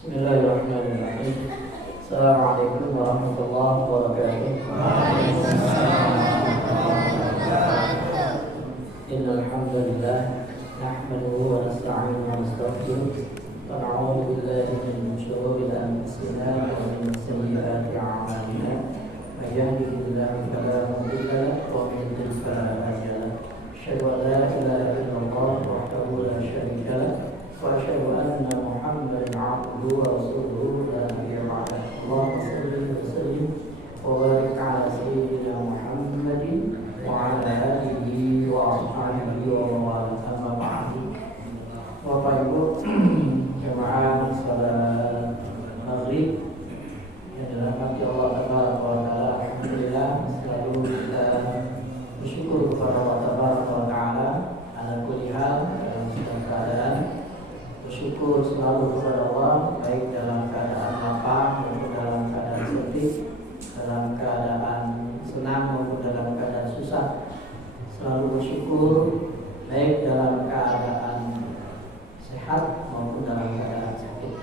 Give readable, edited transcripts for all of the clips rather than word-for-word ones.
Bismillahirrahmanirrahim. Assalamualaikum warahmatullahi wabarakatuh. Innal hamdalillah nahmaduhu wa nasta'inuhu wa nastaghfiruh wa na'udzu billahi min shururi anfusina wa min sayyiati a'malina. May yahdihillahu fala mudilla lahu wa may yudlil fala hadiya lahu. Asyhadu an la ilaha illallah wahdahu la syarika lahu wa asyhadu anna Muhammadan 'abduhu wa rasuluhu la nabiyya ba'dahu. Allahumma shalli wa sallim wa barik 'ala sayyidina Muhammadin wa 'ala alihi wa ashabihi wa man amma ba'du. Bapak Ibu jemaah salat maghrib yang dirahmati Allah Tabaraka wa Ta'ala, alhamdulillah selalu kita bersyukur kepada Allah Tabaraka wa Ta'ala ala kulli hal, dalam segala keadaan. Bersyukur selalu kepada Allah, baik dalam keadaan lapang maupun dalam keadaan sedih, dalam keadaan senang maupun dalam keadaan susah. Selalu bersyukur baik dalam keadaan sehat maupun dalam keadaan sakit.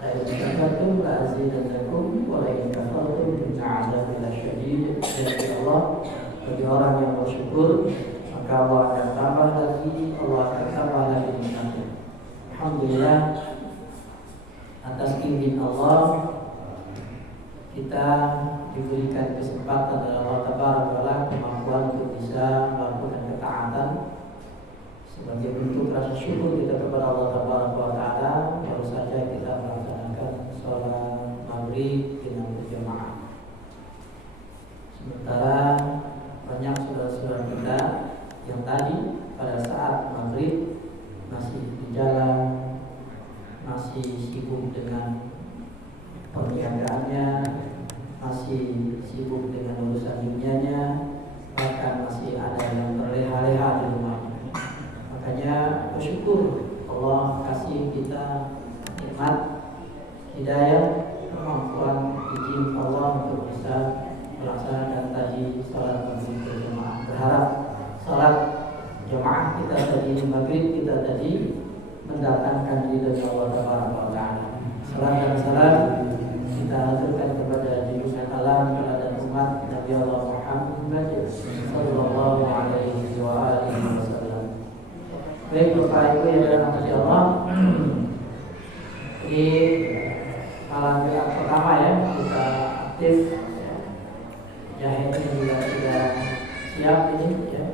La in syakartum la azidannakum wa la in kafartum inna 'adzabi lasyadid. Ya Allah, bagi orang yang bersyukur maka Allah akan tambah lagi, Allah akan tambah lagi nikmatnya. Alhamdulillah, atas izin Allah kita diberikan kesempatan oleh Allah Taala kemampuan untuk bisa melakukan ketaatan. Sebagai bentuk rasa syukur kita kepada Allah Taala, baru saja kita melaksanakan sholat maghrib dengan berjamaah. Sementara banyak saudara-saudara kita yang tadi pada saat maghrib masih di jalan, masih sibuk dengan perniagaannya, masih sibuk dengan urusan dunianya, bahkan masih ada yang berleha-leha di rumahnya. Makanya bersyukur Allah kasih kita nikmat hidayah, kemampuan izin Allah untuk bisa melaksanakan tadi salat maghrib berjamaah. Berharap salat jamaah kita tadi, maghrib kita tadi mendatangkan ridha Allah Taala. Salam dan salam kita haturkan kepada junjungan alam kepada umat Nabi Allah Muhammad sallallahu alaihi wa alihi wasallam. Baik Bapak Ibu yang dirahmati Allah, di malam pertama ya kita aktif, jahitnya juga sudah siap ini ya.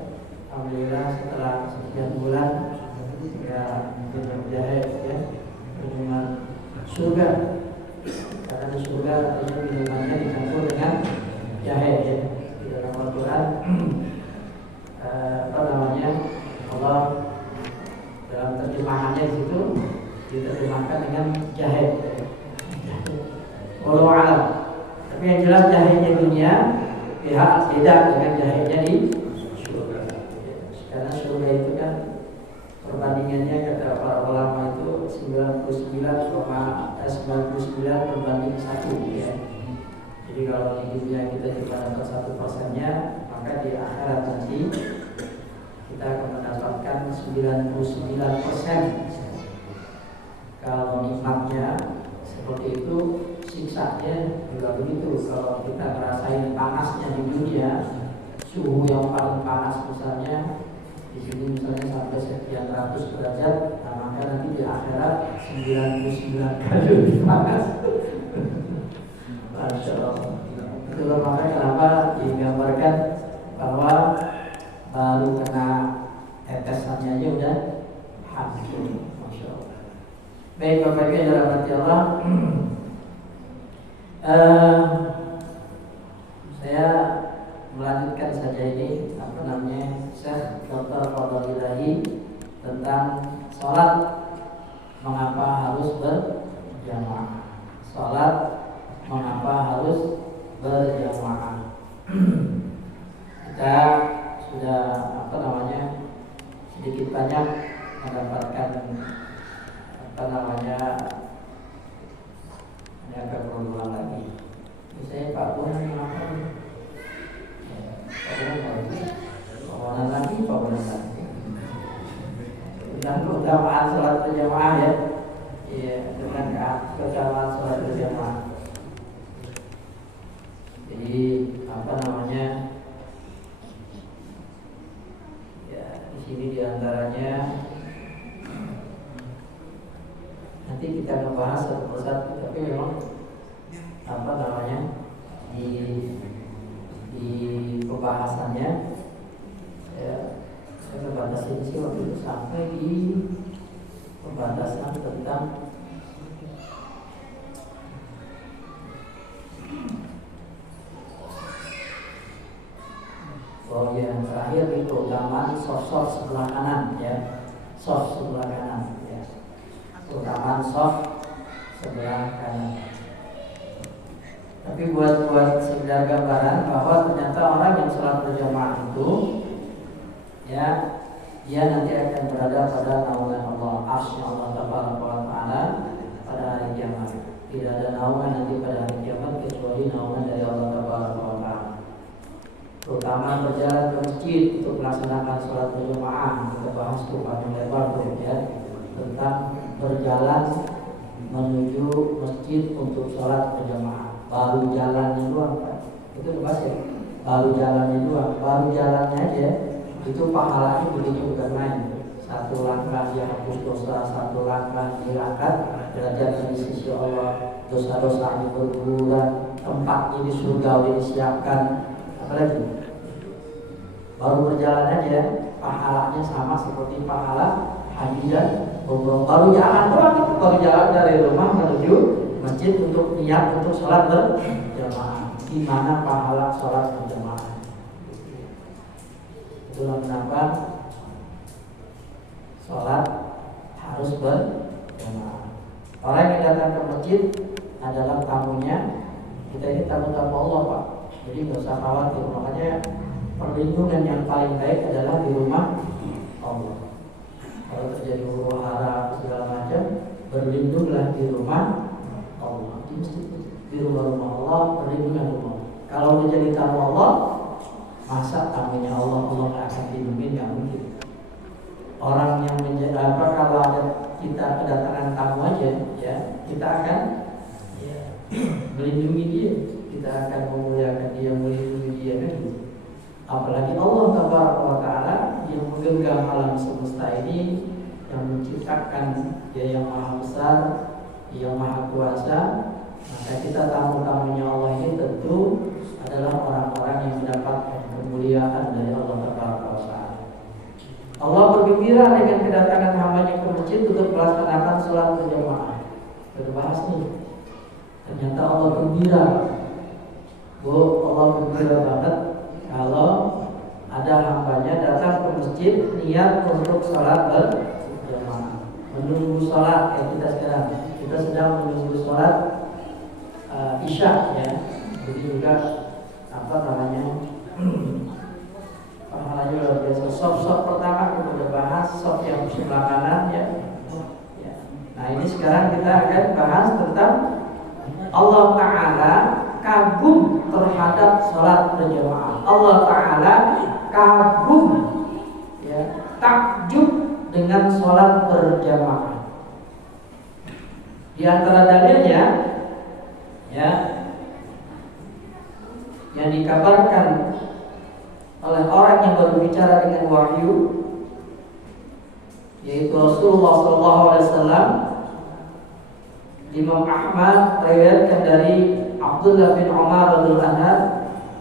Alhamdulillah setelah sekian bulan ya berjahit ya minuman surga, karena di surga tentu minumannya dicampur dengan jahe ya. Di dalam Al-Quran Allah dalam terjemahannya di situ diterjemahkan dengan jahe. Wallahu a'lam. Tapi yang jelas jahenya dunia pihak beda dengan jahenya di karena surga itu kan perbandingannya kata para ulama itu 99,99 berbanding 1 ya. Jadi kalau di dunia kita cuma dapat 1%-nya, maka di akhirat nanti kita akan mendapatkan 99%. Kalau nikmatnya seperti itu, siksanya juga begitu. Kalau kita ngerasain panasnya di dunia, suhu yang paling panas misalnya di sini misalnya sampai sekian ratus derajat, nah maka nanti di akhirat 99 kali lebih panas. Masya Allah. Itulah makanya kenapa digambarkan bahwa baru kena tetesannya aja udah hancur. Masya Allah. Baik Bapak Ibu yang dirahmati Allah, saya melanjutkan saja ini Syekh Dr. Fadlilahi tentang sholat mengapa harus berjamaah. Sholat mengapa harus berjamaah. Kita sudah sedikit banyak mendapatkan ini akan berulang lagi. Misalnya Pak Bun apa? Pawanan lagi. Tentang keutamaan sholat berjamaah ya. ya dengan keutamaan sholat berjamaah. Jadi apa namanya? Ya di sini diantaranya nanti kita akan bahas satu persatu, tapi memang apa namanya di pembahasannya ya, saya terbatasi sih waktu itu sampai di pembatasan tentang yang terakhir itu keutamaan soft sebelah kanan ya, soft sebelah kanan ya, keutamaan soft sebelah kanan. Tapi buat sekedar gambaran bahwa ternyata orang yang sholat berjamaah itu ya dia nanti akan berada pada naungan Allah, arsy Allah Taala pada hari kiamat. Tidak ada naungan nanti pada hari kiamat kecuali naungan dari Allah Taala. Terutama berjalan ke masjid untuk melaksanakan sholat berjamaah, kita bahas tuh panjang lebar tuh ya, tentang berjalan menuju masjid untuk sholat berjamaah. Baru jalannya doang Pak, itu bahas ya, baru jalannya doang, baru jalannya aja itu pahalanya begitu bukan main. Satu langkah dia hapus dosa, satu langkah diangkat derajat di sisi Allah, dosa-dosanya berguguran, tempatnya di surga udah disiapkan. Apalagi baru berjalan aja pahalanya sama seperti pahala haji dan umroh. Baru jalan doang itu, baru jalan dari rumah menuju masjid untuk niat untuk sholat berjamaah. Gimana pahala sholat berjamaah? Itulah kenapa sholat harus berjamaah. Orang yang datang ke masjid adalah tamunya. Kita ini tamu-tamu Allah Pak, jadi nggak usah khawatir. Makanya perlindungan yang paling baik adalah di rumah Allah. Kalau terjadi huru hara segala macam, berlindunglah di rumah Allah, di rumah Allah, perlindungan rumah. Kalau menjadi tamu Allah, masa tamunya Allah nggak akan dilindungi? Nggak mungkin. Orang yang menjadi apa, kalau ada kita kedatangan tamu aja, ya kita akan ya, melindungi dia, kita akan memuliakan dia, melindungi dia kan. Apalagi Allah Taala yang menggenggam alam semesta ini, yang menciptakan Dia yang maha besar, yang maha kuasa. Maka kita tamu-tamunya Allah ini tentu adalah orang-orang yang mendapatkan kemuliaan dari Allah Taala. Allah bergembira dengan kedatangan hamba-Nya ke masjid untuk melaksanakan sholat berjamaah. Kita bahas nih. Ternyata Allah gembira. Allah gembira banget kalau ada hamba-Nya datang ke masjid niat untuk sholat berjamaah, menunggu sholat kayak kita sekarang. Kita sedang menunggu sholat isya ya. Jadi juga apa namanya pahalanya luar biasa. Soft pertama kita udah bahas, soft yang sebelah kanan ya. Nah ini sekarang kita akan bahas tentang Allah Ta'ala kagum terhadap sholat berjamaah. Allah Ta'ala kagum ya, takjub dengan sholat berjamaah. Di antara dalilnya ya, yang dikabarkan oleh orang yang berbicara dengan wahyu, yaitu Rasulullah SAW. Imam Ahmad riwayatkan dari Abdullah bin Umar radhiyallahu anhu,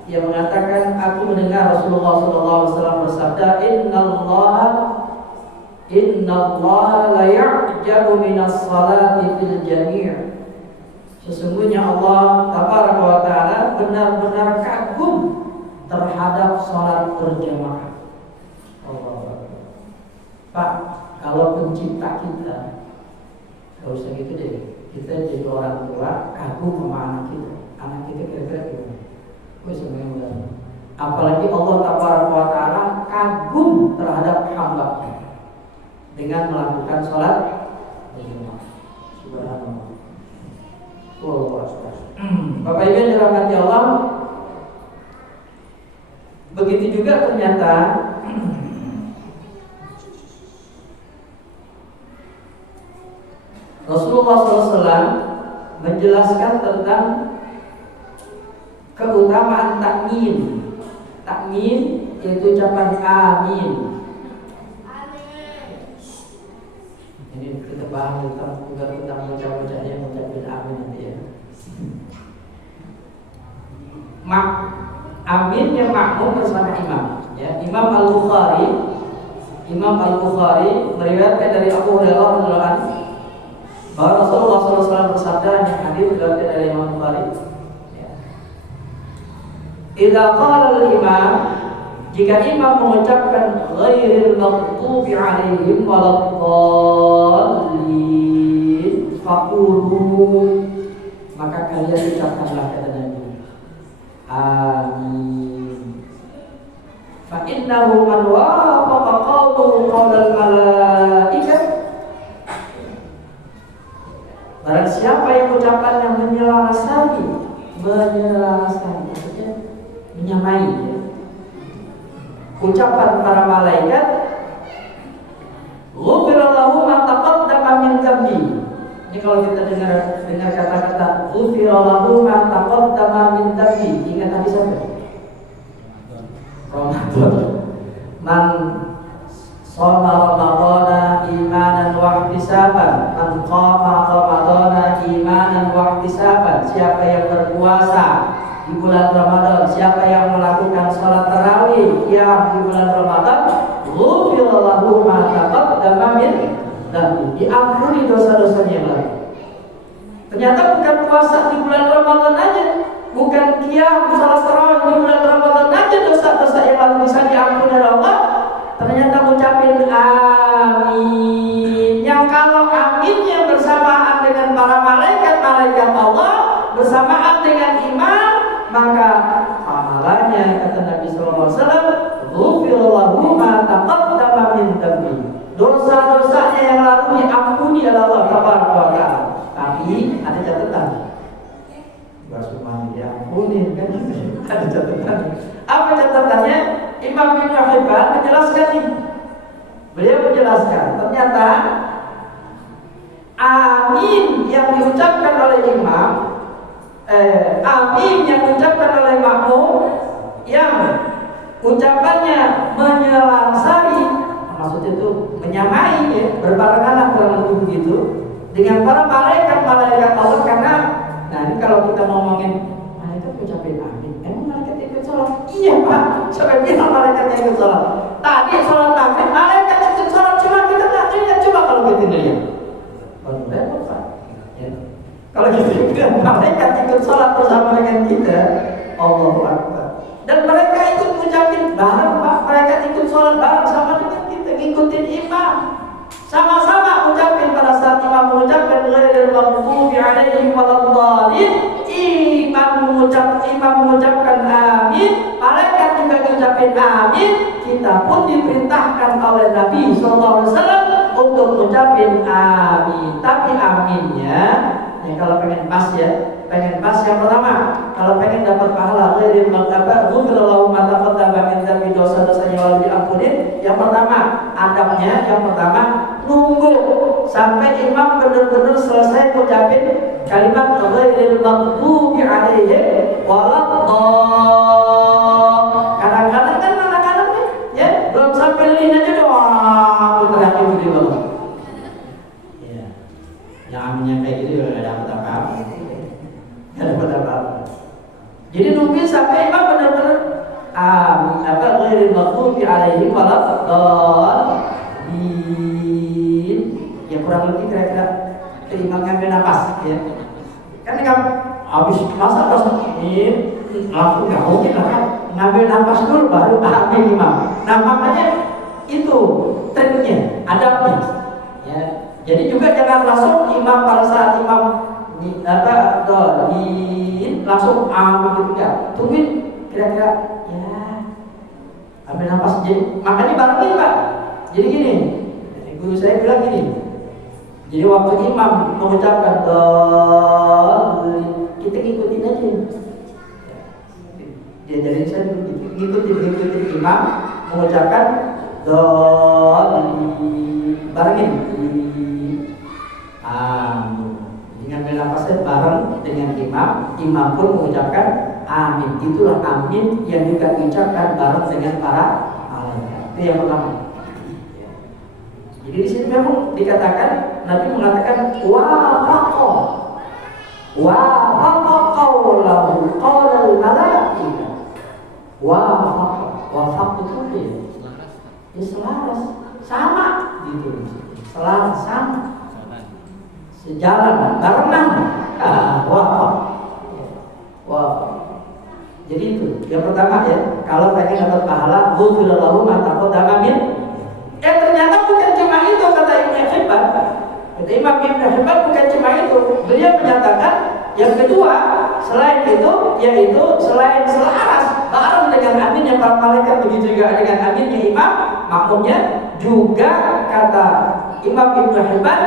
yang mengatakan, aku mendengar Rasulullah SAW bersabda, Inna Allah la ya'jabu minas salati fil jami'. Sesungguhnya Allah Tabaraka wa Ta'ala benar-benar kagum terhadap sholat berjamaah. Allah. Pak, kalau pencipta kita, gak usah gitu deh. Kita jadi orang tua kagum sama anak kita. Anak kita kira-kira gimana? Apalagi Allah Tabaraka wa Ta'ala kagum terhadap hamba dengan melakukan sholat berjamaah. Subhanallah. Bapak Ibu yang dirahmati Allah, begitu juga ternyata Rasulullah SAW menjelaskan tentang keutamaan takmin. Takmin yaitu ucapan amin. Ini kita paham tentang bocah-bocah yang mengucapkan amin nanti ya. Amin yang makmum bersama imam. Ya, Imam Al-Bukhari meriwayatkan dari Abu Hurairah radhiyallahu anhu bahwa Rasulullah SAW bersabda, yang hadis diriwayatkan dari Imam Bukhari. Idza qala al-imam, jika imam mengucapkan ghairil maghdubi 'alaihim waladdallin faqulu, maka kalian ucapkanlah kata Nabi, amin. Fa innahu man wafaqa qawluhu qawlal malaikah, barang siapa yang ucapannya menyelarasai, maksudnya menyamai ya, ucapan para malaikat, ghufira lahu ma taqaddama min dhanbi. Ini kalau kita dengar kata-kata ghufira lahu ma taqaddama min dhanbi, ingat tadi siapa? Ramadan. Man shoma ramadhana imanan wa ihtisaban, man qama ramadhana imanan wa ihtisaban. Siapa yang berpuasa di bulan Ramadan, siapa yang melakukan sholat tarawih yang di bulan Ramadan, ghufira lahu ma taqaddama min dhanbi, diampuni dosa-dosanya yang lalu. Ternyata bukan puasa di bulan Ramadan aja, bukan qiyam sholat tarawih di bulan Ramadan aja dosa-dosa yang lalu bisa diampuni oleh Allah. Ternyata mengucapin amin, yang kalau aminnya bersamaan dengan para malaikat Allah, bersamaan dengan imam, maka amalannya, kata Nabi SAW, ghufira lahu ma taqaddama min dhanbi, dosa-dosanya yang lalu diampuni oleh Allah Tabaraka wa Ta'ala. Tapi ada catatan, enggak cuma diampuni kan, ada catatan. Apa catatannya? Imam Ibnu Hibban menjelaskan ini. Beliau menjelaskan ternyata amin yang diucapkan oleh imam, amin yang diucapkan oleh makmum, yang ucapannya menyelansari, maksudnya itu menyamai ya, berbarengan kurang lebih begitu dengan para malaikat Allah. Karena nah ini kalau kita ngomongin malaikat ucapin amin, emang malaikat ikut sholat? Iya Pak, siapa bilang malaikatnya ikut sholat? Tadi sholat maghrib malaikat ikut sholat, cuma kita nggak lihat. Coba kalau kita lihat, repot Pak ya. Kalau kita lihat malaikat ikut sholat bersama dengan kita, Allahu Akbar. Dan mereka ikut mengucapin bareng Pak, mereka ikut sholat bareng sama dengan kita, ngikutin imam, sama-sama ucapin. Pada saat imam mengucapkan ghairil maghdubi 'alaihim waladdallin, imam mengucapkan amin, malaikat juga mengucapkan amin. Kita pun diperintahkan oleh Nabi SAW untuk mengucapkan amin. Tapi aminnya ya, kalau pengen pas yang pertama, kalau pengen dapat pahala ghairil maghdubi ghufira lahu ma taqaddama min dhanbi, dosa-dosanya lalu diampuni. Yang pertama, adabnya yang pertama nunggu sampai imam benar-benar selesai mengucapin kalimat ghairil maghdubi 'alaihim waladdallin. Kadang-kadang kan anak-anak nih ya belum sampai lin aja doang putar hati di bawah. Ya. Yang aminnya kayak gitu udah dapat apa-apa. Enggak dapat apa-apa. Jadi nungguin sampai imam benar-benar ghairil maghdubi 'alaihim waladdallin. Ya kurang lebih kira-kira imam ngambil nafas ya. Kan habis masa ini langsung nggak mungkin lah kan, ngambil nafas dulu baru amin imam. Nah makanya itu triknya, adabnya ya. Jadi juga jangan langsung imam pada saat imam langsung amin gitu ya. Tungguin kira-kira ya ambil nafas. Jadi makanya barengin Pak. Jadi gini, guru saya bilang gini. Jadi waktu imam mengucapkan kita ngikutin aja. Dia jadi saya ngikutin imam mengucapkan barengin. amin. Dengan nafasnya bareng dengan imam, imam pun mengucapkan amin. Itulah amin yang juga diucapkan bareng dengan para malaikat. Itu yang pertama. Jadi di sini memang dikatakan, Nabi mengatakan wafaqa qaulahu qaulal malaikah. Wafaq itu apa ya? Selaras, sama gitu. Selaras, sama. Sejalan, barengan. Wafaq. Jadi itu yang pertama ya. Kalau pengen dapat pahala, ghufira lahu ma taqaddama min. Ternyata bukan cuma itu kata Ibnu Hibban. Kata Imam Ibnu Hibban bukan cuma itu. Beliau menyatakan yang kedua selain itu yaitu selain selaras bareng dengan aminnya para malaikat, begitu juga dengan aminnya imam makmumnya, juga kata Imam Ibnu Hibban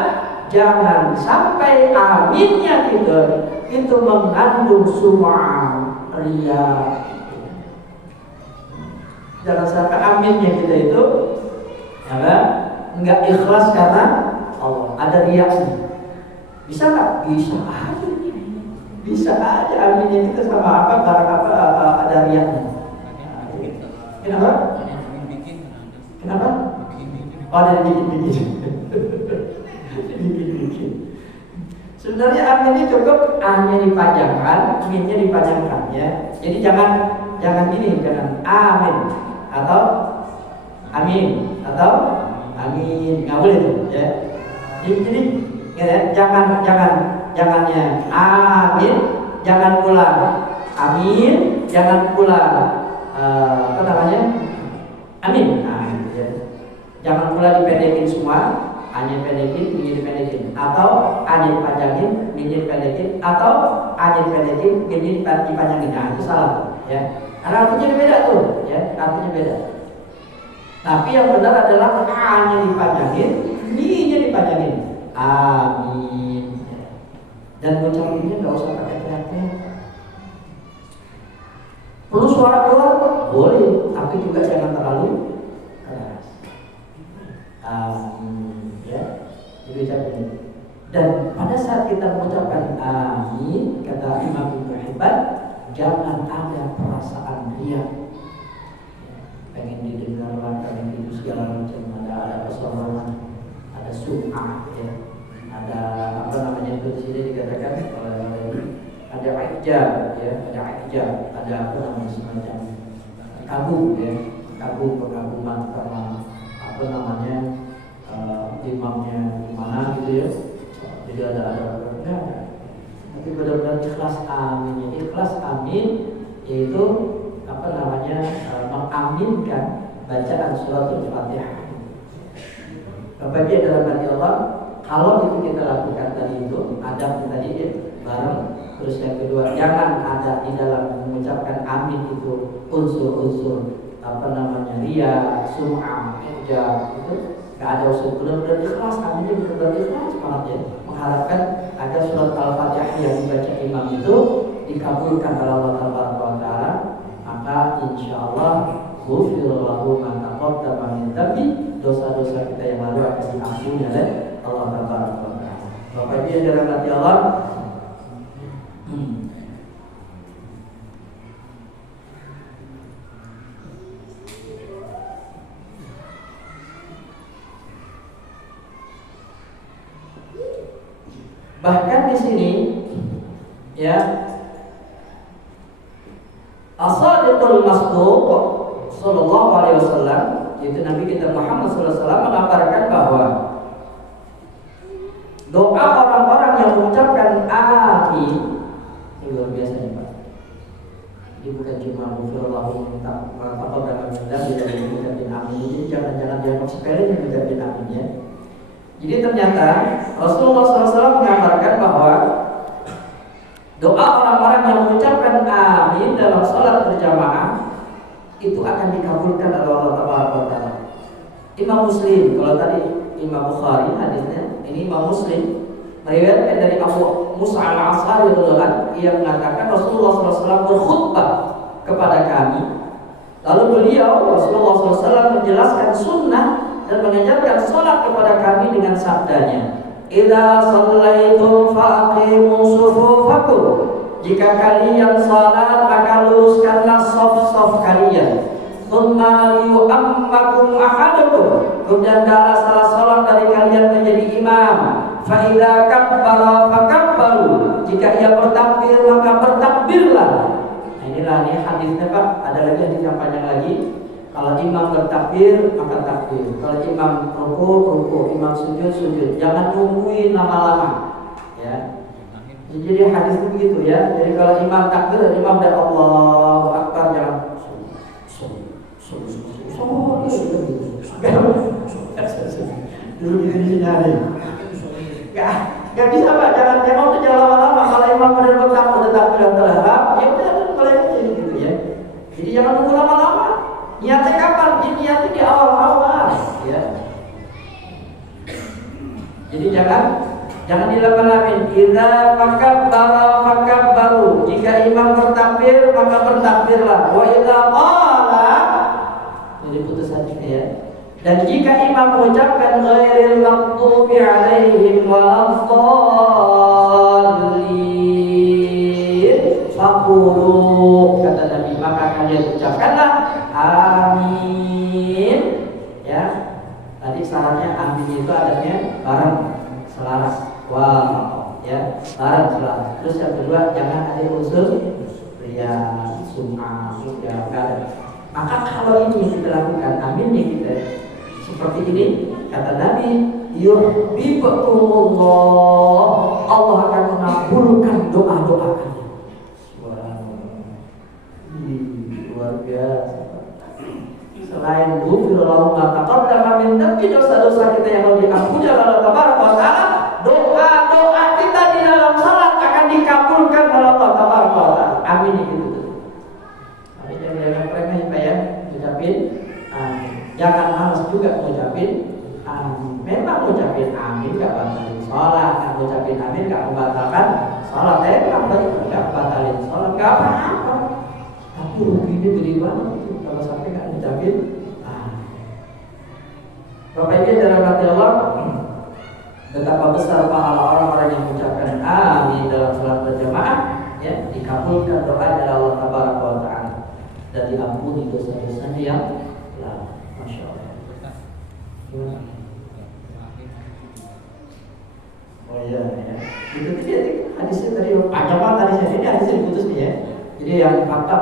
jangan sampai aminnya itu mengandung sum'ah, riya. Jangan sampai aminnya kita itu enggak ikhlas karena Allah, ada riaknya. Bisa nggak? Bisa aja. Bisa aja aminnya kita sama apa barang apa ada riaknya. Kenapa? Kenapa? Oh, ada bikin-bikin. Bikin-bikin. Sebenarnya aminnya cukup hanya dipajangkan, aminnya dipajangkan ya. Jadi jangan ini, jangan amin atau amin atau amin, nggak boleh tuh ya. Jadi ya, jangannya amin, jangan pula amin, jangan pula apa namanya amin. Nah, gitu ya. Jangan pula dipendekin semua, hanya pendekin, ini dipendekin, atau hanya dipanjangin, ini dipendekin, atau hanya dipendekin, ini dipanjangin. Nah, itu salah ya. Karena artinya beda tuh ya, artinya beda. Tapi yang benar adalah hanya dipanjangin, ini dipanjangin. Amin. Dan ucapannya nggak usah pakai teriak-teriak. Perlu suara keluar boleh, tapi juga jangan terlalu keras. Amin. Ya, jadi ucapnya. Dan pada saat kita mengucapkan amin, kata Imam Ibnu Hibban, jangan ada perasaan riya. Pengen didengar lah, pengen itu segala macam, ada kesombongan, ada sum'ah ya, ada apa namanya itu di sini dikatakan ada ijab ya, ada apa namanya semacam kagum ya, kekaguman karena apa namanya imamnya gimana gitu ya. Jadi ada enggak, tapi benar-benar ikhlas aminnya. Ikhlas amin yaitu apa namanya mengaminkan bacaan suratul Fatihah. Bapak Ibu dalam hati Allah, kalau itu kita lakukan tadi itu adab tadi ya, bareng. Terus yang kedua, jangan ada di dalam mengucapkan amin itu unsur-unsur apa namanya riya, sum'ah, ijab itu nggak ada unsur. Benar-benar ikhlas, aminnya benar-benar ikhlas banget ya. Mengharapkan agar surat Al-Fatihah yang dibaca imam itu dikabulkan oleh Allah Taala, maka insya Allah ghufira lahu ma taqaddama min dhanbi, dosa-dosa kita yang lalu akan diampuni oleh Allah Taala. Bapak Ibu yang dirahmati Allah, bahkan di sini ya, As-Sadiqul Masduq sallallahu alaihi wasallam, yaitu Nabi kita Muhammad sallallahu alaihi wasallam mengabarkan bahwa doa orang-orang yang mengucapkan amin ini luar biasa nih Pak. Ini bukan cuma ghufirallahu minta taqabbal minna dan mengucapkan amin. Jadi jangan-jangan dianggap sepele mengucapkan amin ya. Jadi ternyata Rasulullah SAW mengabarkan bahwa doa orang-orang yang mengucapkan amin dalam sholat berjamaah itu akan dikabulkan oleh Allah Taala. Imam Muslim, kalau tadi Imam Bukhari hadisnya, ini Imam Muslim meriwayatkan dari Abu Musa al-Ash'ari radhiyallahu anhu, ia mengatakan Rasulullah SAW berkhutbah kepada kami. Lalu beliau Rasulullah SAW menjelaskan sunnah dan mengajarkan sholat kepada kami dengan sabdanya, idza shallaitum faqimu sufufakum. Jika kalian salat maka luruskanlah shaf-shaf kalian. Tsumma yu'ammakum ahadukum. Kemudian salah salat dari kalian menjadi imam. Fa idza kabbara fakabbaru. Jika ia bertakbir maka bertakbirlah. Nah, inilah nih hadisnya Pak. Ada lagi hadis yang panjang lagi. Kalau imam bertakbir maka takbir. Kalau imam ruku, imam sujud. Jangan nungguin lama-lama. Ya. Jadi hadis itu begitu ya. Jadi kalau imam takbir, imam dan Allahu Akbar jangan dulu di sini ada. Gak bisa Pak, jangan lama-lama. Kalau imam benar bertakbir terhadap, ya udah mulai gitu ya. Jadi jangan nunggu lama-lama. Niatnya kapan? Niatnya di awal-awal ya. Jadi jangan dilama-lamain. Idza fakabbaru. Jika imam bertakbir maka bertakbirlah. Wa idza qala. Jadi putus hadis ya. Dan jika imam mengucapkan ghairil maghdubi 'alaihim waladdallin faqulu, kata Nabi, maka kalian ucapkanlah amin ya. Tadi syaratnya amin itu adanya bareng selaras. Wow, ya, bareng selaras. Terus yang kedua jangan ada unsur ria, sum'ah, ya, enggak ada. Maka kalau ini kita lakukan aminnya kita seperti ini, kata Nabi, yuhibbukumullah, Allah akan mengabulkan doa-doa kalian. Luar biasa. Selain ghufirallahu ma taqaddama min dhanbi, dosa-dosa kita yang harus diampuni oleh Allah Tabaraka wa Ta'ala, doa-doa kita di dalam salat akan dikabulkan oleh Allah Tabaraka wa Ta'ala. Amin itu. Jangan remeh Pak ya, ucapin amin. Jangan malas juga ucapin amin. Memang ucapin amin gak batalin sholat, ucapin amin gak membatalkan sholat. Memang gak batalin sholat, gak apa-apa. Tapi ruginya gede banget kalau sampai gak ucapin amin. Bapak Ibu dalam hati Allah, betapa besar pahala orang-orang yang mengucapkan amin dalam sholat berjamaah, ya, dikabulkan doa dari Allah Tabaraka wa Ta'ala dan diampuni dosa-dosanya yang lalu. Masya Allah. Oh iya ya. Itu tadi hadisnya tadi panjang banget hadisnya. Ini hadisnya diputus nih ya. Jadi yang kita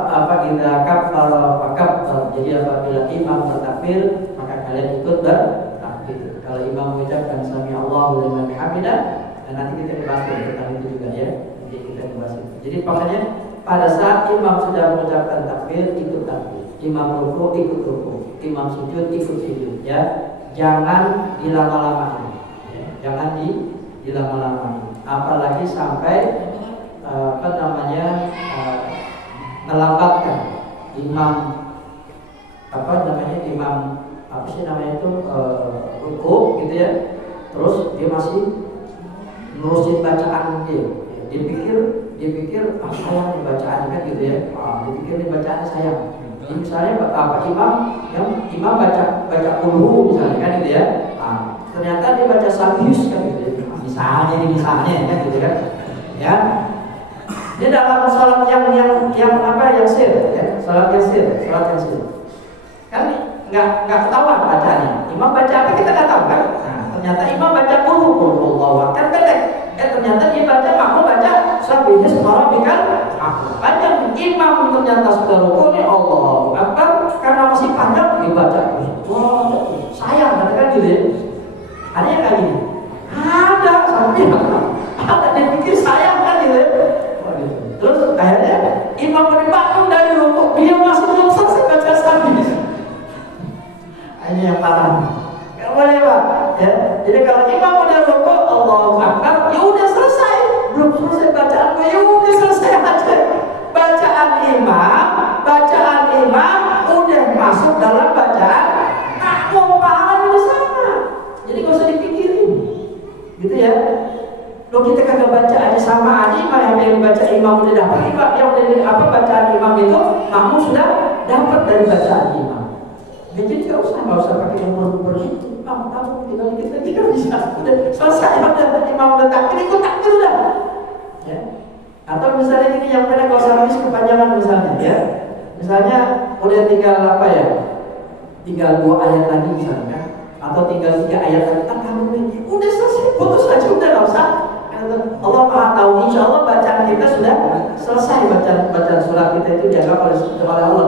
fakab. Jadi apabila imam bertakbir maka kalian ikut bertakbir. Kalau imam mengucapkan sami Allahu liman hamidah, dan nanti kita bahas tentang itu juga ya. Jadi kita bahas itu. Jadi pokoknya pada saat imam sudah mengucapkan takbir, ikut takbir. Imam ruku, ikut ruku. Imam sujud, ikut sujud. Ya, jangan dilama-lamain. Ya, jangan dilama-lamain. Apalagi sampai melambatkan imam ruku gitu ya. Terus dia masih nurusin bacaan dia. Dia pikir sayang nih bacaan kan gitu ya. Dia pikir nih bacaan sayang. Jadi misalnya imam baca kulhu misalnya kan gitu ya. Ternyata dia baca sabius kan gitu ya. Misalnya kan gitu kan. Ya. Dia dalam salat yang sir ya. Salat yang sir. Kan enggak ketahuan bacaannya. Imam baca apa kita enggak tahu kan? Nah, ternyata imam baca kulhu Allah kan pendek. Ternyata dia makmum baca sabihis rabbikal panjang. Imam ternyata sudah rukun ya Allahu Akbar, karena masih panjang dibaca. Wah, sayang kan gitu ya. Ada yang kayak gini. Ada sampai ada dia pikir sayang kan gitu ya. Terus akhirnya imam bangun dari rukuk, dia masih belum selesai baca sabihis. Ini yang parah. Enggak boleh Pak. Ya. Jadi kalau imam udah rukuk Allahu Akbar, ya udah selesai. Belum selesai bacaan, ya udah selesai aja. Bacaan imam udah masuk dalam bacaan makmum, pahalanya udah sama. Jadi enggak usah dipikirin. Gitu ya. Loh kita kagak baca aja sama aja, yang dibaca imam udah dapat. Yang udah bacaan imam itu makmum sudah dapat dari bacaan imam. Jadi nggak usah pakai yang begitu. Tahu tinggal kita bisa udah selesai, udah imam udah takbir, ikut takbir udah. Ya. Atau misalnya ini yang pernah kalau habis kepanjangan misalnya, ya. Misalnya udah tinggal apa ya? Tinggal 2 ayat lagi misalnya, atau tinggal 3 ayat lagi, kamu ini udah selesai, putus aja udah nggak usah. Allah Maha tahu, insya Allah bacaan kita sudah selesai, bacaan surat kita itu dianggap oleh Allah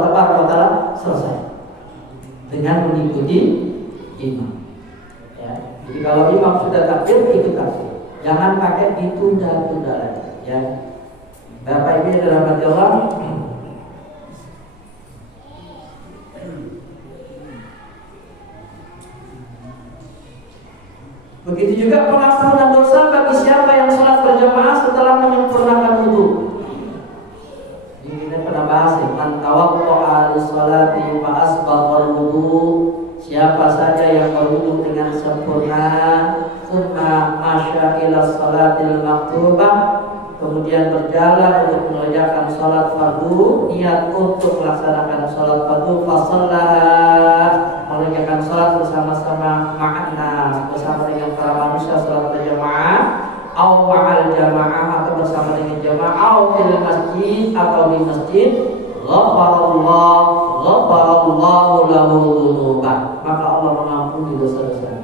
Taala selesai dengan mengikuti imam. Ya. Jadi kalau imam sudah takbir, ikut takbir, jangan pakai ditunda-tunda lagi. Ya. Bapak Ibu yang dirahmati Allah, begitu juga pengampunan dosa bagi siapa yang sholat berjamaah setelah menyempurnakan wudu. Ini kita pernah bahas ya, man tawaqqa'a lis-sholati fa asbaghal wudu. Siapa saja yang berwudu dengan sempurna, tsumma masya ila sholatil maktubah, kemudian berjalan untuk mengerjakan sholat fardu, niat untuk melaksanakan sholat fardu, fa shallaha, mengerjakan sholat bersama-sama ma'ana, bersama dengan para manusia sholat berjamaah, au ma'al jamaah, atau bersama dengan jamaah, au fil masjid, atau di masjid, ghafarallahu lahu dzunubah, maka Allah mengampuni dosa-dosa.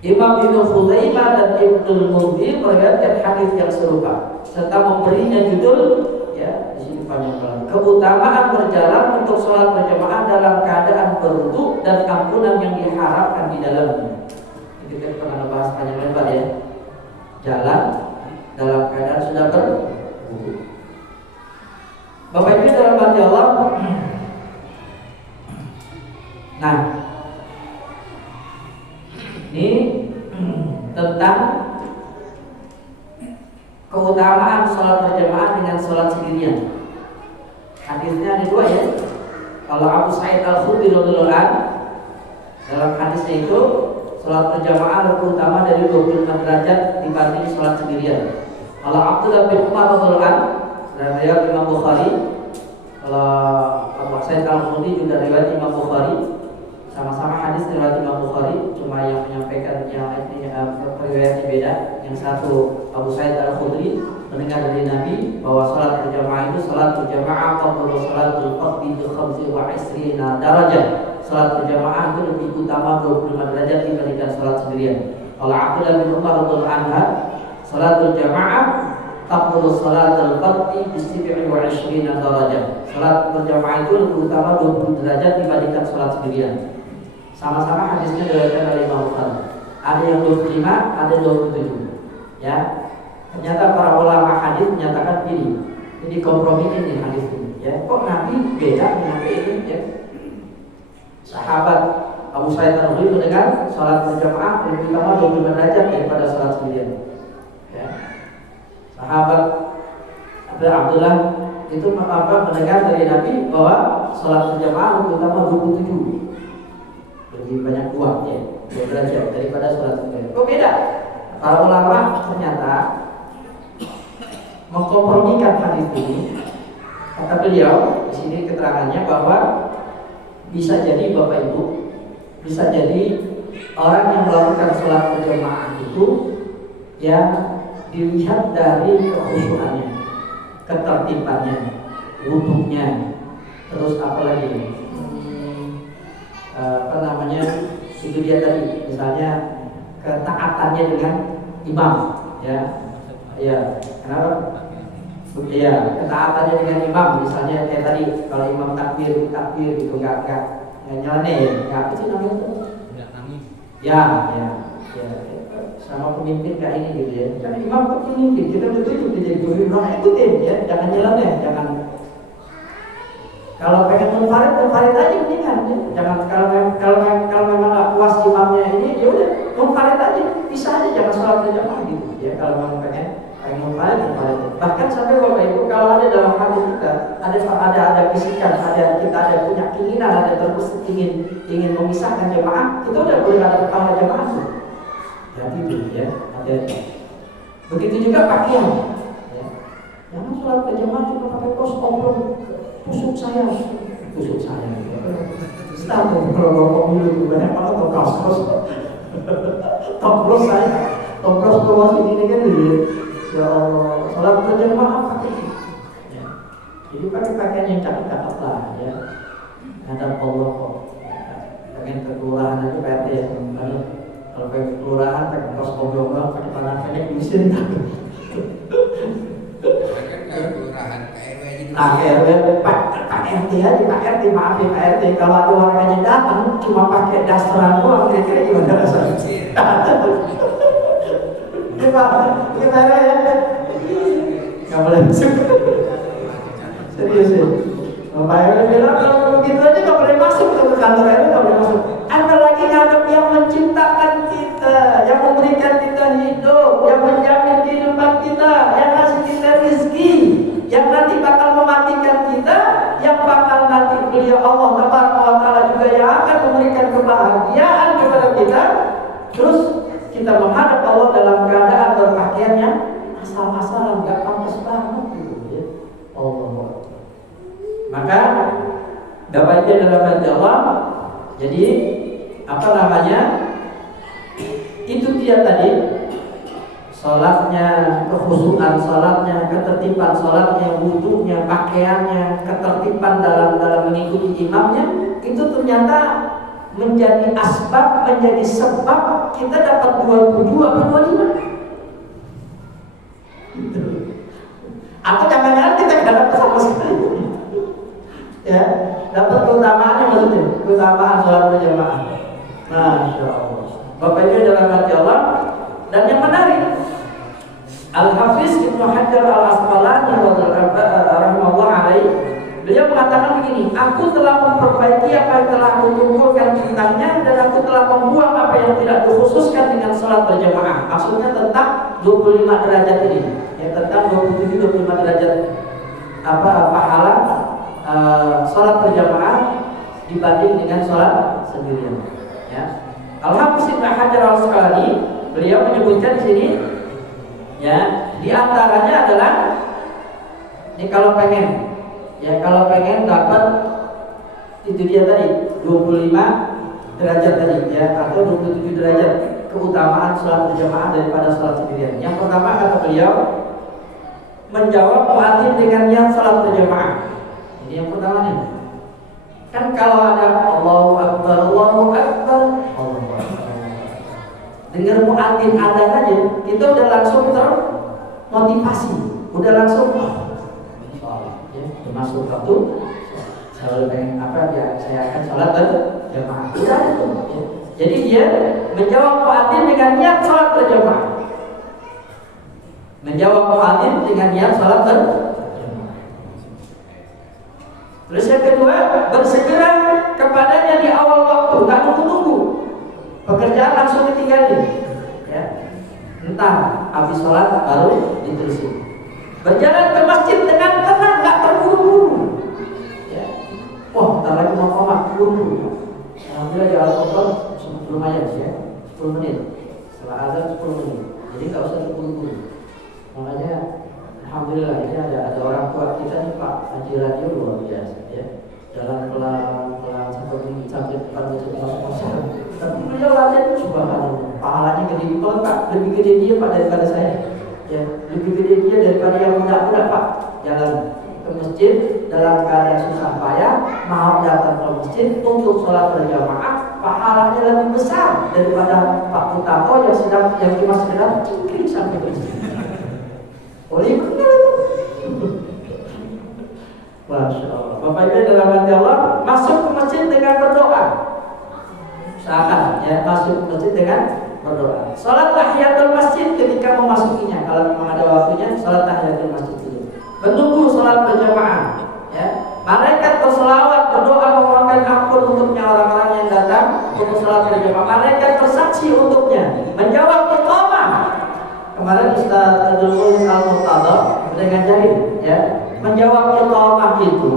Imam Ibnu Khuzaimah dan Ibnu Mundhir meriwayatkan hadis yang serupa serta memberinya judul, ya, di sini panjang banget, keutamaan berjalan untuk sholat berjamaah dalam keadaan berwudu dan ampunan yang diharapkan di dalamnya. Itu kita pernah bahas panjang lebar ya. Jalan dalam keadaan sudah berwudu. Bapak Ibu dalam hati Allah. Nah, ini tentang keutamaan sholat berjamaah dengan sholat sendirian. Hadisnya ada 2 ya. Kalau Abu Sa'id Al-Khudri radhiyallahu anhu, dalam hadisnya itu sholat berjamaah lebih utama dari 25 derajat dibanding sholat sendirian. Kalau Abdullah bin Umar radhiyallahu anhu, dan riwayat Imam Bukhari. Kalau Abu Sa'id Al-Khudri juga riwayat Imam Bukhari. Sama-sama hadis riwayat Imam Bukhari, cuma yang menyampaikan yang ini riwayatnya beda. Yang satu Abu Sa'id Al-Khudri mendengar dari Nabi bahwa salat berjamaah itu salat berjamaah qabla salatul fardhi bi 25 darajah. Salat berjamaah itu lebih utama 25 derajat dibandingkan salat sendirian. Kalau Abdullah bin Umar radhiyallahu anhu, salatul jamaah qabla salatul fardhi bi 27 darajah. Salat berjamaah itu lebih utama 20 derajat dibandingkan salat sendirian. Sama-sama hadisnya diriwayatkan oleh Imam Bukhari. Ada yang 25, ada 27. Ya. Ternyata para ulama hadis menyatakan ini kompromi ini hadis ini. Ya. Kok Nabi beda dengan ini? Ya. Sahabat Abu Sa'id Al-Khudri mendengar salat berjamaah lebih utama 25 derajat daripada salat sendirian. Ya. Sahabat Abdullah itu mendengar dari Nabi bahwa salat berjamaah lebih utama 27. Lebih banyak kuat ya, 2 derajat daripada sholat sendirian. Kok beda? Para ulama ternyata mengkompromikan hadis ini. Kata beliau di sini keterangannya bahwa bisa jadi Bapak Ibu, bisa jadi orang yang melakukan sholat berjamaah itu yang dilihat dari kekhusyuannya, ketertibannya, wudunya, terus apa lagi? Itu dia tadi, misalnya ketaatannya dengan imam, ya, kenapa? Ya, ketaatannya dengan imam, misalnya kayak tadi, kalau imam takbir gitu, nggak nyeleneh, nggak apa sih namanya itu? Nggak nangis. Ya, sama pemimpin kayak ini gitu ya. Karena imam itu pemimpin, kita betul jadi pemimpin, ikutin ya, jangan nyeleneh, jangan. Kalau pengen munfarid aja mendingan ya. Jangan kalau memang nggak puas imamnya ini, ya udah munfarid aja, bisa aja, jangan sholat berjamaah gitu ya. Kalau memang pengen munfarid. Bahkan sampai Bapak Ibu, kalau ada dalam hati kita ada bisikan, kita ada punya keinginan, ada terus ingin memisahkan jamaah, itu udah boleh ada kepala jamaah tuh. Jadi itu ya, hati-hati. Begitu juga pakaian. Ya. Jangan sholat berjamaah cuma pakai kaos oblong. Tusuk saya. Setahun kalau pemilu banyak banget atau kaos Komplos saya, komplos promosi ini kan gitu. Ya Allah, salat berjamaah pakai ini. Ya. Jadi pakai pakaian yang cakep-cakep lah ya. Hadap Allah kok. Pengen ke kelurahan aja PRT ya. Kalau pengen ke kelurahan pakai kaos oblong pakai celana pendek bisa. Pak RW, Pak RT aja, Pak RT, maaf ya Pak RT, kalau ada warganya datang cuma pakai dasteran doang, kira-kira gimana rasanya? Gimana ya? Gak boleh masuk. Serius ya? Pak RW bilang kalau begitu aja gak boleh masuk ke kantor RW, gak boleh masuk. Apalagi ngadep yang menciptakan kita, yang memberikan kita hidup, yang menjamin kehidupan kita, yang ngasih kita rezeki, yang nanti bakal mematikan kita, yang bakal nanti beliau Allah Taala juga yang akan memberikan kebahagiaan kepada kita. Terus kita menghadap Allah dalam keadaan berpakaian yang asal-asalan, nggak pantas banget gitu ya. Allah. Maka dapatnya dalam hati Allah. Jadi apa namanya? Itu dia tadi. Salatnya, kekhusyukan salatnya, ketertiban salatnya, wudunya, pakaiannya, ketertiban dalam mengikuti imamnya, itu ternyata menjadi asbab, menjadi sebab kita dapat 27 atau 25. Atau jangan-jangan kita gak dapat sama sekali. Ya, dapat keutamaannya maksudnya, keutamaan salat berjamaah. Masya Allah. Bapak Ibu dalam hati Allah. Dan yang menarik, Al-Hafiz Ibnu Hajar Al-Asqalani rahimahullah alaih, beliau mengatakan begini, aku telah memperbaiki apa yang telah aku kumpulkan tentangnya, dan aku telah membuang apa yang tidak dikhususkan dengan salat berjamaah. Maksudnya tentang 25 derajat ini, ya, tentang 27-25 derajat pahala salat berjamaah dibanding dengan salat sendirian. Ya. Al-Hafiz Ibnu Hajar Al-Asqalani, beliau menyebutkan di sini, ya, di antaranya adalah ini kalau pengen dapat itu dia tadi 25 derajat tadi ya, atau 27 derajat keutamaan salat berjamaah daripada salat sendirian. Yang pertama kata beliau, menjawab muadzin dengan yang salat berjamaah. Ini yang pertama nih. Kan kalau ada Allahu Akbar, Allahu Akbar, Allahu Akbar, dengar muadzin adzan aja, itu udah langsung termotivasi, udah langsung ya, masuk waktu saya pengen apa ya, saya akan salat berjamaah. Udah itu. Ya. Jadi dia menjawab muadzin dengan niat salat berjamaah. Menjawab muadzin dengan niat salat berjamaah. Terus yang kedua, bersegera kepadanya di awal waktu, nggak nunggu-nunggu. Pekerjaan langsung ditinggalin, ya. Entah habis sholat baru diterusin. Berjalan ke masjid dengan tenang, nggak terburu-buru. Ya. Wah, ntar lagi mau komat, buru-buru. Alhamdulillah jalan kotor lumayan ya, 10 menit. Setelah azan 10 menit. Jadi nggak usah terburu-buru. Makanya, alhamdulillah ini ada orang tua kita nih Pak Haji Radio luar biasa ya. Jalan pelan-pelan sampai depan masjid kosong. Tapi beliau latihan itu subhanallah, pahalanya gede banget Pak, lebih gede dia Pak daripada saya. Ya, lebih gede dia daripada yang muda-muda Pak. Jalan ke masjid dalam keadaan susah payah, mau datang ke masjid untuk sholat berjamaah, pahalanya lebih besar daripada Pak Putato yang cuma sekedar cingkring sampai ke masjid. Oleh benar itu. Masya Allah. Bapak Ibu dalam hati Allah, masuk ke masjid dengan berdoa. Usahakan ya, masuk ke masjid dengan berdoa. Salat tahiyatul masjid ketika memasukinya, kalau memang ada waktunya, salat tahiyatul masjid dulu. Menunggu salat berjamaah. Ya. Malaikat berselawat, berdoa memohonkan ampun untuknya orang-orang yang datang untuk salat berjamaah. Malaikat bersaksi untuknya, menjawab iqamah. Kemarin Ustaz Abdul Al-Muqtada sudah ngajarin ya, menjawab iqamah itu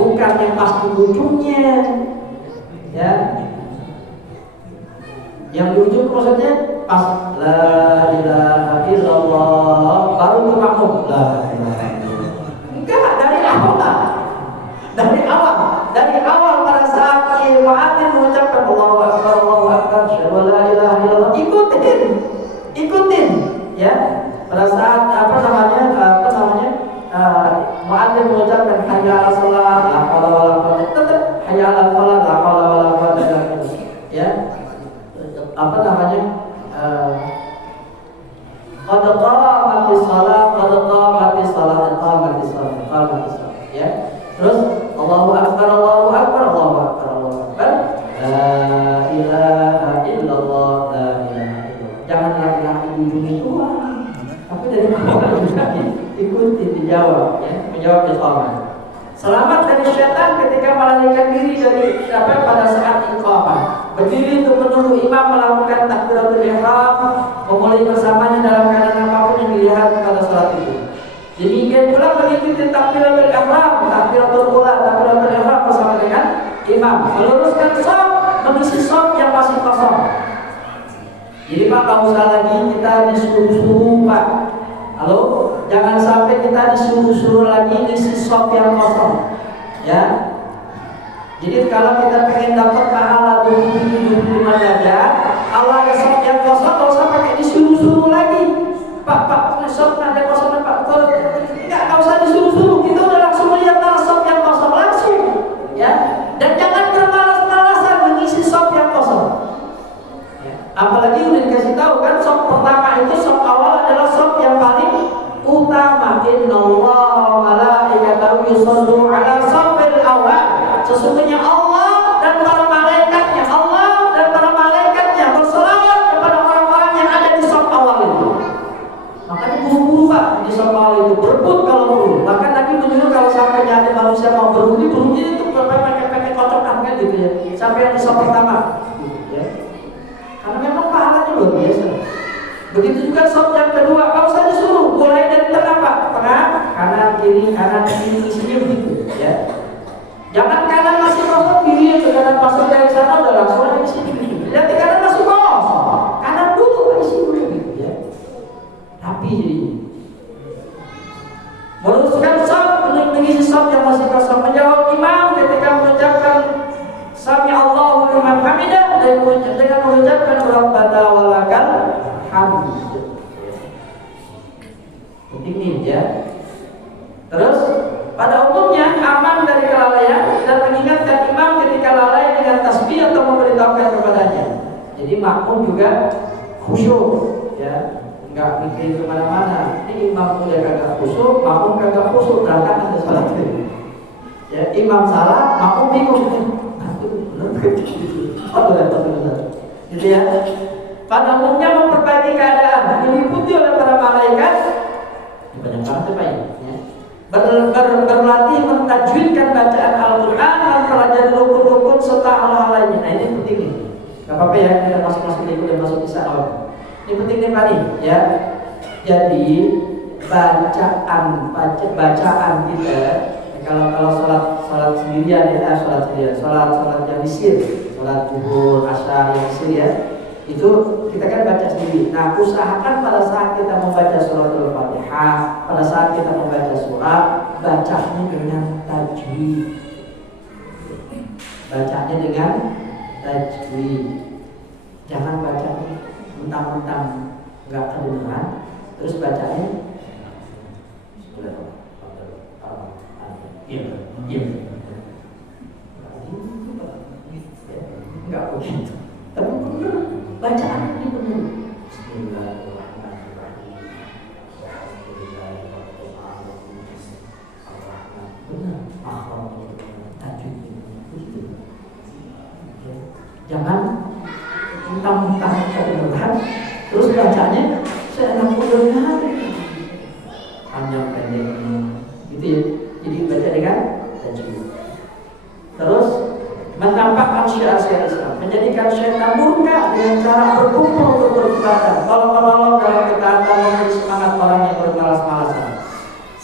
bukan yang pas di ujungnya ya. Yang di ujung maksudnya pas la ilaha illallah baru ke makmum la ilaha illallah. Enggak, dari awal pada saat muadzin mengucapkan Allahu Akbar, Allahu Akbar, la ilaha illallah, ikuti ikutin, ya. Pada saat muadzin mengucapkan hayya 'alas shalah, la haula wala quwwata, tetap hayya 'alal falah, la haula wala quwwata illa billah. Ya. Qad qamatis shalah, ya. Terus Allahu akbar, Allahu akbar, Allahu akbar, Allahu akbar. La ilaha illallah, la ilaha illallah. Jangan la ilaha illallah itu, tapi dari bawah ikuti dijawab, ya, menjawab iqamah. Selamat dari syaitan ketika melarikan diri dari pada saat iqamah. Berdiri untuk menunggu imam melakukan takbiratul ihram, memulai bersamanya dalam keadaan apapun yang dilihat pada salat itu. Demikian pula mengikuti takbiratul ihram, takbiratul ula, takbiratul ihram bersama dengan imam. Meluruskan shaf, mengisi shaf yang masih kosong. Jadi Pak, nggak usah lagi kita disuruh-suruh Pak. Halo, jangan sampai kita disuruh-suruh lagi ngisi shaf yang kosong. Ya. Jadi kalau kita pengen dapat pahala 25 derajat, Allah ada shaf yang kosong, nggak usah pakai disuruh-suruh lagi. Pak, shaf ada kosong Pak. Nggak usah disuruh-suruh. Kita udah langsung melihat shaf yang kosong langsung. Ya. Dan jangan bermalas-malasan mengisi shaf yang kosong. Apalagi udah dikasih tahu kan, shaf pertama itu shaf awal adalah shaf yang paling utama. Innallaha wa malaikatahu yusholluna 'ala shafil awal. Sesungguhnya Allah dan para malaikatnya berselawat kepada orang-orang yang ada di shaf awal itu. Makanya buru-buru Pak di shaf awal itu, berebut kalau perlu. Bahkan Nabi menyuruh kalau sampai ada manusia mau berebut itu pakai kocokan kan gitu ya. Sampai yang di shaf pertama. Ya. Karena memang pahalanya luar biasa. Begitu juga shaf yang kedua, nggak usah disuruh, mulai dari tengah, kanan kiri, isinya begitu, ya. Jangan kanan masih kosong, kiri ke kanan masuk dari sana udah langsung aja di sini. Lihat di kanan masih kosong, kanan dulu, isi dulu, gitu ya. Rapi jadinya. Meluruskan shaf, mengisi shaf yang masih kosong, menjawab imam ketika mengucapkan Sami Allahu liman hamidah dengan mengucapkan Rabbana walakal hamd. Penting nih ya. Terus pada umumnya aman dari kelalaian dan mengingatkan imam ketika lalai dengan tasbih atau memberitahukan kepadanya. Jadi makmum juga khusyuk, ya, nggak mikir kemana-mana. Ini imam udah kagak khusyuk, makmum kagak khusyuk, berantakan salat. Ya, imam salah, makmum bingung. Gitu ya. Pada umumnya memperbaiki keadaan, diikuti oleh para malaikat. Banyak banget Pak ya. Berlatih mentajwidkan bacaan Al-Quran, mempelajari rukun-rukun serta hal-hal lainnya. Nah ini penting nih. Gak apa-apa ya, kita masuk ikut dan masuk bisa awal. Ini penting nih Pak nih ya. Jadi bacaan kita kalau sholat sendirian ya, sholat yang disir, sholat zuhur, asyar yang disir ya, itu kita kan baca sendiri. Nah usahakan pada saat kita membaca suratul Fatihah, pada saat kita membaca surat, bacanya dengan tajwid. Jangan bacanya mentang-mentang nggak kedengeran, terus bacanya Iya. Enggak begitu. Tapi benar, bacaan ini benar. Bismillahirrahmanirrahim. Jangan mentang-mentang kedengeran, terus bacanya seenak udah panjang pendeknya, gitu ya. Jadi baca dengan tajwid. Terus menampakkan syiar-syiar Islam, menjadikan syaitan murka dengan cara berkumpul untuk beribadah, tolong-menolong dalam ketaatan, memberi semangat orang yang bermalas-malasan.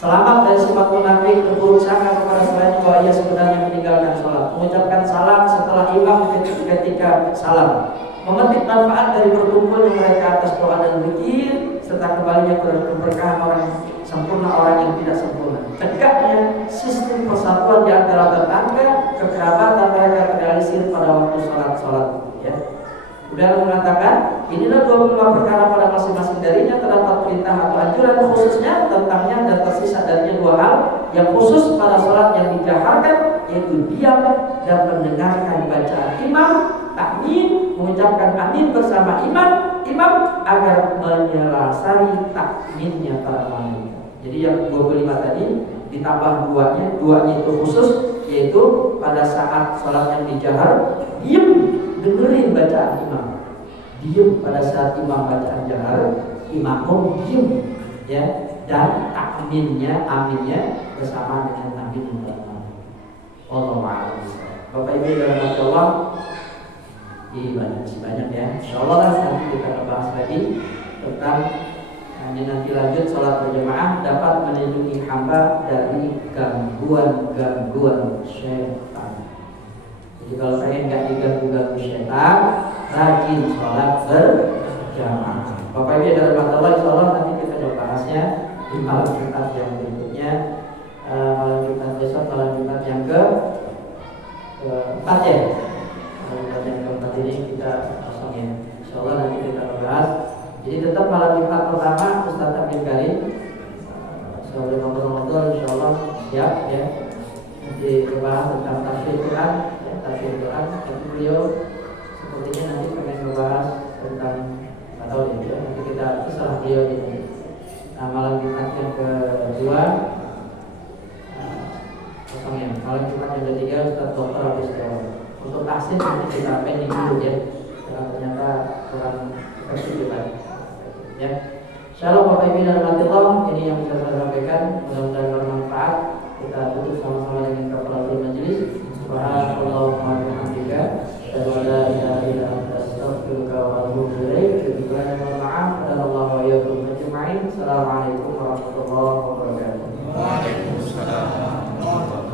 Selamat dari sifat munafik, berburuk sangka kepada selain bahwa ia sebenarnya meninggalkan sholat, mengucapkan salam setelah imam ketika salam, memetik manfaat dari berkumpulnya mereka atas doa dan zikir, serta kembalinya keberkahan orang sempurna orang yang tidak sempurna. Tegaknya sistem persatuan di antara tetangga, kekerabatan mereka terrealisir pada waktu sholat ya. Beliau mengatakan, inilah 25 perkara pada masing-masing darinya terdapat perintah atau anjuran khususnya tentangnya dan tersisa darinya 2 hal yang khusus pada salat yang dijaharkan, yaitu diam dan mendengarkan bacaan imam, takmin, mengucapkan amin bersama imam agar menyelasari takminnya para mamu. Jadi yang 25 tadi ditambah duanya itu khusus, yaitu pada saat salat yang dijahar, diam dengerin bacaan imam. Diam pada saat imam bacaan jahar, imam pun diam, ya, dan aminnya bersama dengan amin bersama. Allahu a'lam. Bapak Ibu dalam Allah, masih banyak ya. Insyaallah nanti kita bahas lagi tentang nanti lanjut sholat berjamaah dapat melindungi hamba dari gangguan syaitan. Jadi kalau pengen nggak diganggu syaitan, rajin sholat berjamaah. Bapak Ibu dalam Allah, insyaallah nanti kita coba bahasnya di malam Jumat yang berikutnya. Malam Jumat besok, malam Jumat yang ke-4 ya. Malam Jumat yang ke-4 ini kita kosongin. Insyaallah nanti kita bahas. Jadi tetap malam Jumat pertama Ustaz Abdul Karim sebelum ngobrol-ngobrol insyaallah siap ya. Nanti membahas tentang tafsir Quran, ya, tafsir Quran. Tapi beliau sepertinya nanti akan membahas tentang atau ya, nanti kita terserah beliau ini. Nah, malam Jumat yang kedua kosongnya. Malam Jumat yang ketiga Ustaz Dr. Abdul Karim. Untuk tafsir nanti kita pending dulu ya. Karena ternyata kurang efektif ya. Shalom Bapak Ibu dan Allah, ini yang bisa saya sampaikan, mudah-mudahan bermanfaat. Kita tutup sama-sama dengan kafaratul majelis. Subhanallah wa bihamdika, asyhadu an la ilaha illa anta, astaghfiruka wa atubu ilaik. Mohon maaf, sallallahu wa iyyakum ajma'in. Assalamualaikum warahmatullahi wabarakatuh. Waalaikumsalam.